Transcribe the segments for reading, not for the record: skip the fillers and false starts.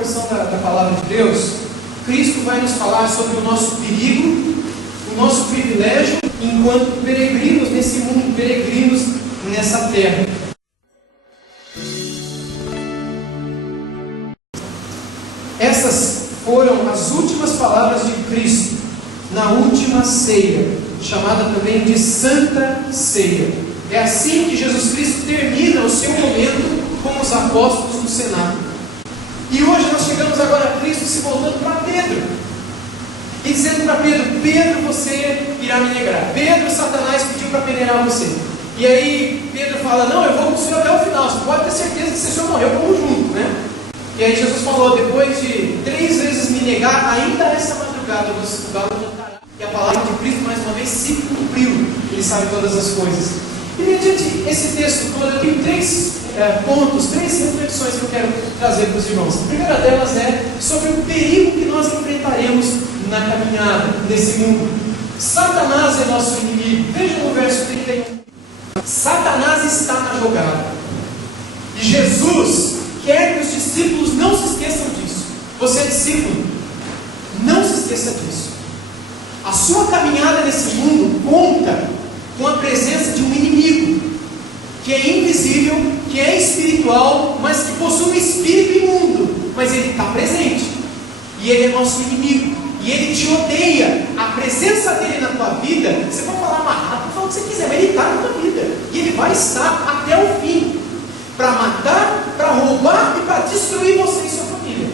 porção da palavra de Deus, Cristo vai nos falar sobre o nosso perigo, o nosso privilégio, enquanto peregrinos nesse mundo, peregrinos nessa terra. Essas foram as últimas palavras de Cristo na última ceia, chamada também de Santa Ceia. É assim que Jesus Cristo termina o seu momento com os apóstolos no cenáculo. E hoje nós chegamos agora a Cristo se voltando para Pedro e dizendo para Pedro: Pedro, você irá me negar. Pedro, Satanás pediu para peneirar você. E aí Pedro fala: não, eu vou com o Senhor até o final. Você pode ter certeza que se o Senhor morreu, vamos junto, né? E aí Jesus falou: depois de 3 vezes me negar, ainda essa madrugada o galo cantará. E a palavra de Cristo mais uma vez se cumpriu. Ele sabe todas as coisas. E mediante esse texto todo, eu tenho 3 pontos, 3 reflexões que eu quero trazer para os irmãos. A primeira delas é sobre o perigo que nós enfrentaremos na caminhada, nesse mundo. Satanás é nosso inimigo. Veja no verso 31. Satanás está na jogada. E Jesus quer que os discípulos não se esqueçam disso. Você é discípulo, não se esqueça disso. A sua caminhada nesse mundo conta com a presença de um inimigo, que é invisível, que é espiritual, mas que possui um espírito imundo, mas ele está presente, e ele é nosso inimigo, e ele te odeia. A presença dele na tua vida, você pode falar amarrado, pode falar o que você quiser, mas ele está na tua vida, e ele vai estar até o fim, para matar, para roubar e para destruir você e sua família.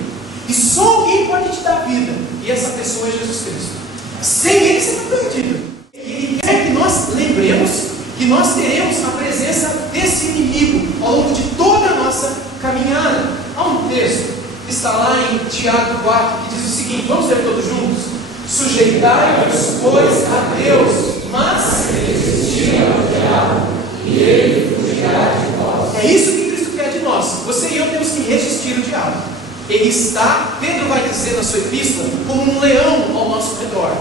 E só alguém pode te dar vida, e essa pessoa é Jesus Cristo. Sem ele você está perdido. E ele quer que nós lembremos que nós teremos a presença desse inimigo ao longo de toda a nossa caminhada. Há um texto que está lá em Tiago 4 que diz o seguinte: vamos ler todos juntos? Sujeitai-vos, pois, a Deus, mas resistir ao diabo, e ele fugirá de vós. É isso que Cristo quer de nós. Você e eu temos que resistir o diabo. Ele está, Pedro vai dizer na sua epístola, como um leão ao nosso redor.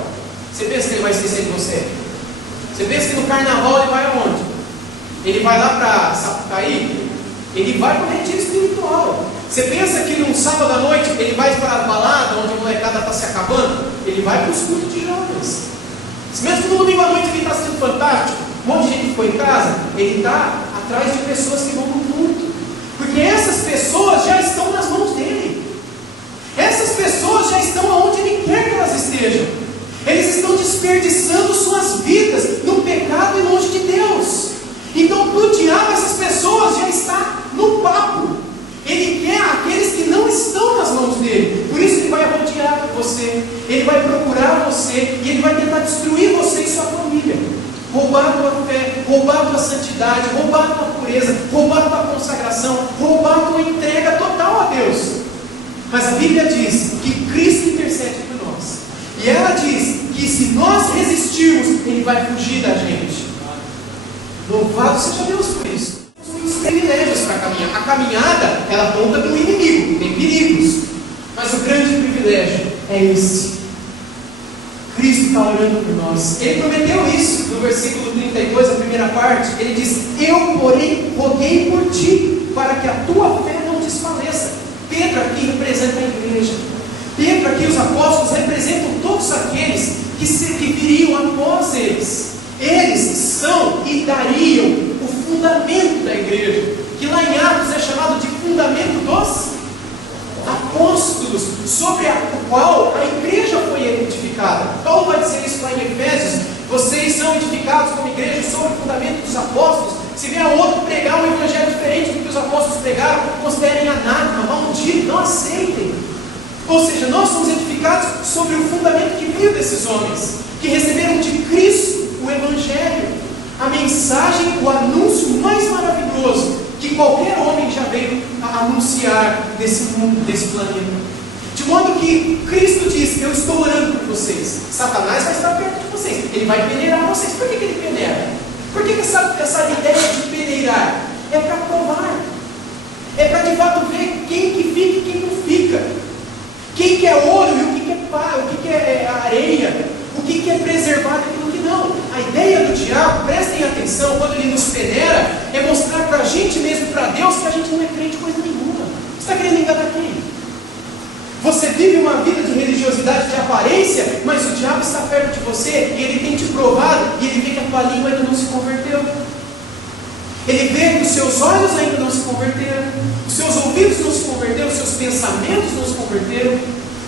Você pensa que ele vai esquecer de você? Você pensa que no carnaval ele vai aonde? Ele vai lá para Sapucaí? Ele vai para o retiro espiritual. Você pensa que num sábado à noite ele vai para a balada onde a molecada está se acabando? Ele vai para os cultos de jovens. Mesmo que no domingo à noite ele está sendo fantástico, um monte de gente que foi em casa, ele está atrás de pessoas que vão no culto. Porque essas pessoas já estão nas mãos dele. Essas pessoas já estão aonde ele quer que elas estejam. Eles estão desperdiçando suas vidas no pecado e longe de Deus. Então, para o diabo, essas pessoas já estão no papo. Ele quer aqueles que não estão nas mãos dele. Por isso ele vai rodear você, ele vai procurar você, e ele vai tentar destruir você e sua família. Roubar a tua fé, roubar a tua santidade, roubar a tua pureza, roubar a tua consagração, roubar a tua entrega total a Deus. Mas a Bíblia diz que Cristo intercede por nós. E ela diz que se nós resistirmos, ele vai fugir da gente. Louvado seja Deus por isso. Temos muitos privilégios para caminhar. A caminhada, ela aponta para o inimigo, tem perigos. Mas o grande privilégio é esse. Cristo está orando por nós. Ele prometeu isso no versículo 32, a primeira parte. Ele diz: eu, porém, roguei por ti, para que a tua fé não desfaleça. Pedro aqui representa a igreja. Pedro aqui, os apóstolos, representam todos aqueles que viriam após eles. Eles são e dariam o fundamento da igreja, que lá em Atos é chamado de fundamento dos apóstolos, sobre o qual a igreja foi edificada. Paulo vai dizer isso lá em Efésios: vocês são edificados como igreja sobre o fundamento dos apóstolos. Se vier outro pregar um evangelho diferente do que os apóstolos pregaram, considerem anátema, maldito, não aceitem. Ou seja, nós somos edificados sobre o fundamento que veio desses homens, que receberam de Cristo o evangelho, a mensagem, o anúncio mais maravilhoso que qualquer homem já veio a anunciar desse mundo, desse planeta. De modo que Cristo diz: eu estou orando por vocês. Satanás vai estar perto de vocês, ele vai peneirar vocês. Por que ele peneira? Por que essa ideia de peneirar? É para provar, é para de fato ver quem que fica e quem não fica, quem que é ouro e o que é pá, o que é areia, o que é preservado e aquilo que não. A ideia do diabo, prestem atenção, quando ele nos peneira, é mostrar para a gente mesmo, para Deus, que a gente não é crente coisa nenhuma. Você está querendo enganar quem? vive uma vida de religiosidade de aparência, mas o diabo está perto de você e ele tem te provado e ele vê que a tua língua ainda não se converteu. Ele vê que os seus olhos ainda não se converteram, os seus ouvidos não se converteram, os seus pensamentos não se converteram,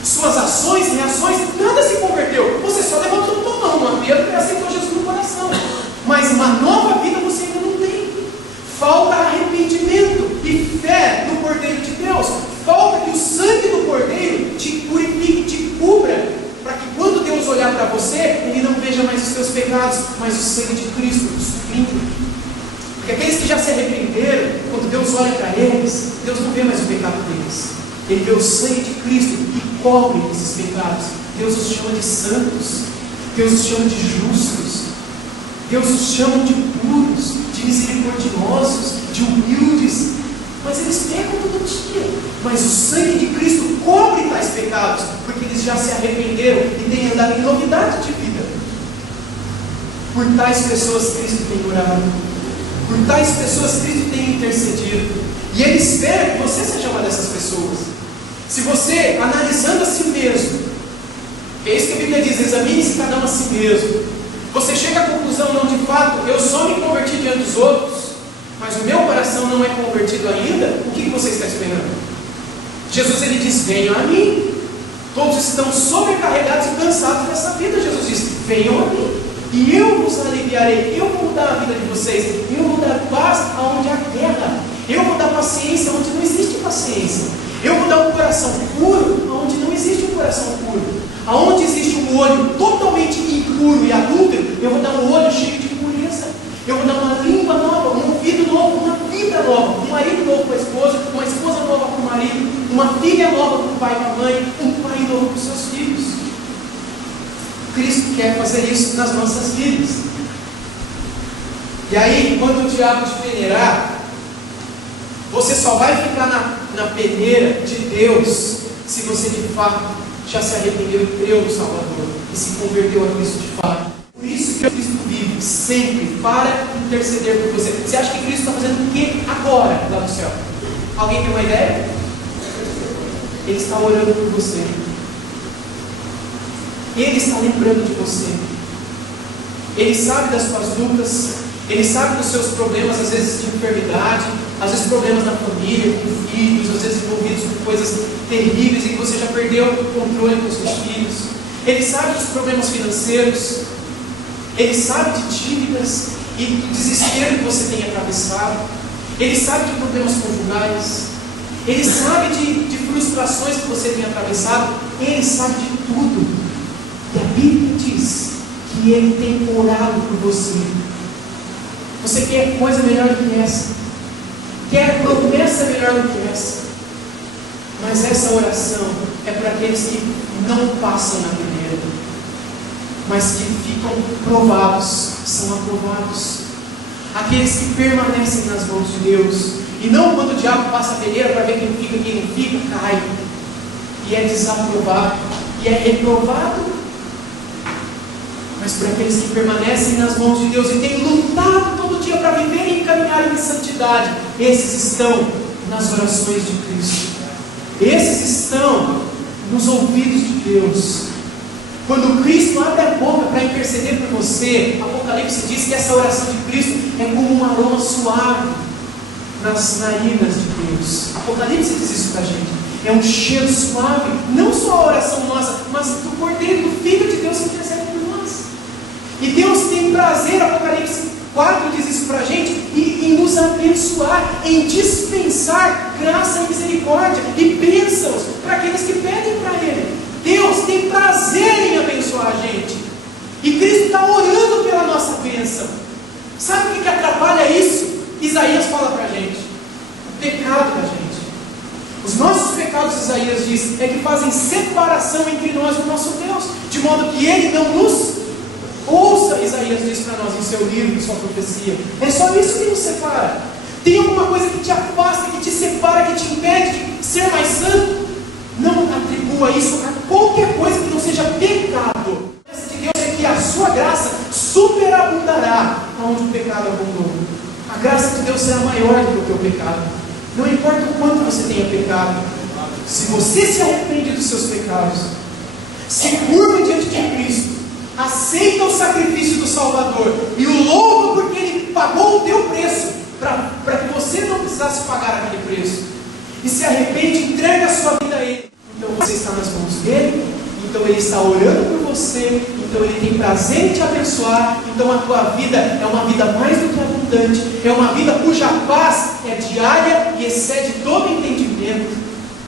suas ações, reações, nada se converteu. Você só levantou tua mão uma vez e aceitou Jesus no coração, mas uma nova vida você ainda não tem. Falta arrependimento e fé no Cordeiro de Deus. Falta que o sangue do Cordeiro te purifique, te cubra, para que quando Deus olhar para você, Ele não veja mais os seus pecados, mas o sangue de Cristo suprindo. Porque aqueles que já se arrependeram, quando Deus olha para eles, Deus não vê mais o pecado deles. Ele vê o sangue de Cristo que cobre esses pecados. Deus os chama de santos, Deus os chama de justos, Deus os chama de puros, de misericordiosos, de humildes. Mas eles pecam todo dia. Mas o sangue de Cristo cobre tais pecados, porque eles já se arrependeram e têm andado em novidade de vida. Por tais pessoas Cristo tem orado. Por tais pessoas Cristo tem intercedido. E Ele espera que você seja uma dessas pessoas. Se você, analisando a si mesmo, que é isso que a Bíblia diz, examine-se cada um a si mesmo, você chega à conclusão, não, de fato, eu só me converti diante dos outros, mas o meu coração não é convertido ainda, o que você está esperando? Jesus, Ele diz, venham a mim. Todos estão sobrecarregados e cansados dessa vida. Jesus diz, venham a mim, e eu vos aliviarei. Eu vou mudar a vida de vocês. Eu vou dar paz aonde há guerra. Eu vou dar paciência onde não existe paciência. Eu vou dar um coração puro aonde não existe um coração puro. Aonde existe um olho totalmente impuro e adúltero, eu vou dar um olho cheio de pureza. Eu vou dar uma língua nova, um ouvido novo, uma vida nova, um marido novo com a esposa, uma esposa nova com o marido, uma filha nova com o pai e com a mãe, um pai novo com seus filhos. Cristo quer fazer isso nas nossas vidas. E aí, quando o diabo te peneirar, você só vai ficar na peneira de Deus se você de fato já se arrependeu e creu no Salvador e se converteu a Cristo de fato. Por isso que Cristo vive sempre para interceder por você. Você acha que Cristo está fazendo o que agora lá no céu? Alguém tem uma ideia? Ele está orando por você. Ele está lembrando de você. Ele sabe das suas lutas. Ele sabe dos seus problemas, às vezes de enfermidade, às vezes problemas na família, com filhos, às vezes envolvidos com coisas terríveis em que você já perdeu o controle com seus filhos. Ele sabe dos problemas financeiros. Ele sabe de dívidas e do desespero que você tem atravessado. Ele sabe de problemas conjugais. Ele sabe de frustrações que você tem atravessado. Ele sabe de tudo. E a Bíblia diz que Ele tem orado por você. Você quer coisa melhor do que essa? Quer promessa melhor do que essa? Mas essa oração é para aqueles que não passam na peneira, mas que ficam provados, são aprovados. Aqueles que permanecem nas mãos de Deus. E não quando o diabo passa a peneira para ver quem fica e quem não fica, cai. E é desaprovado. E é reprovado. Mas para aqueles que permanecem nas mãos de Deus e têm lutado todo dia para viver e caminhar em santidade, esses estão nas orações de Cristo. Esses estão nos ouvidos de Deus. Quando Cristo abre a boca para interceder por você, Apocalipse diz que essa oração de Cristo é como um aroma suave nas narinas de Deus. Apocalipse diz isso para a gente. É um cheiro suave, não só a oração nossa, mas do Cordeiro, do Filho de Deus que intercede por nós. E Deus tem prazer, Apocalipse 4 diz isso para a gente, em nos abençoar, em dispensar graça e misericórdia e bênçãos para aqueles que pedem para Ele. Deus tem prazer em abençoar a gente. E Cristo está orando pela nossa bênção. Sabe o que atrapalha isso? Isaías fala para a gente. O pecado da gente. Os nossos pecados, Isaías diz, é que fazem separação entre nós e o nosso Deus. De modo que Ele não nos ouça, Isaías diz para nós em seu livro, em sua profecia. É só isso que nos separa. Tem alguma coisa que te afasta, que te separa, que te impede de ser mais santo? Não atribua isso a qualquer coisa que não seja pecado. A promessa de Deus é que a sua graça superabundará onde o pecado abundou. A graça de Deus será maior do que o teu pecado. Não importa o quanto você tenha pecado. Se você se arrepende dos seus pecados, se curva diante de Cristo, aceita o sacrifício do Salvador e o louva porque Ele pagou o teu preço, para que você não precisasse pagar aquele preço, e se arrepende, entrega a sua vida a Ele, então você está nas mãos dEle, então Ele está orando por você, então Ele tem prazer em te abençoar, então a tua vida é uma vida mais do que abundante, é uma vida cuja paz é diária e excede todo entendimento.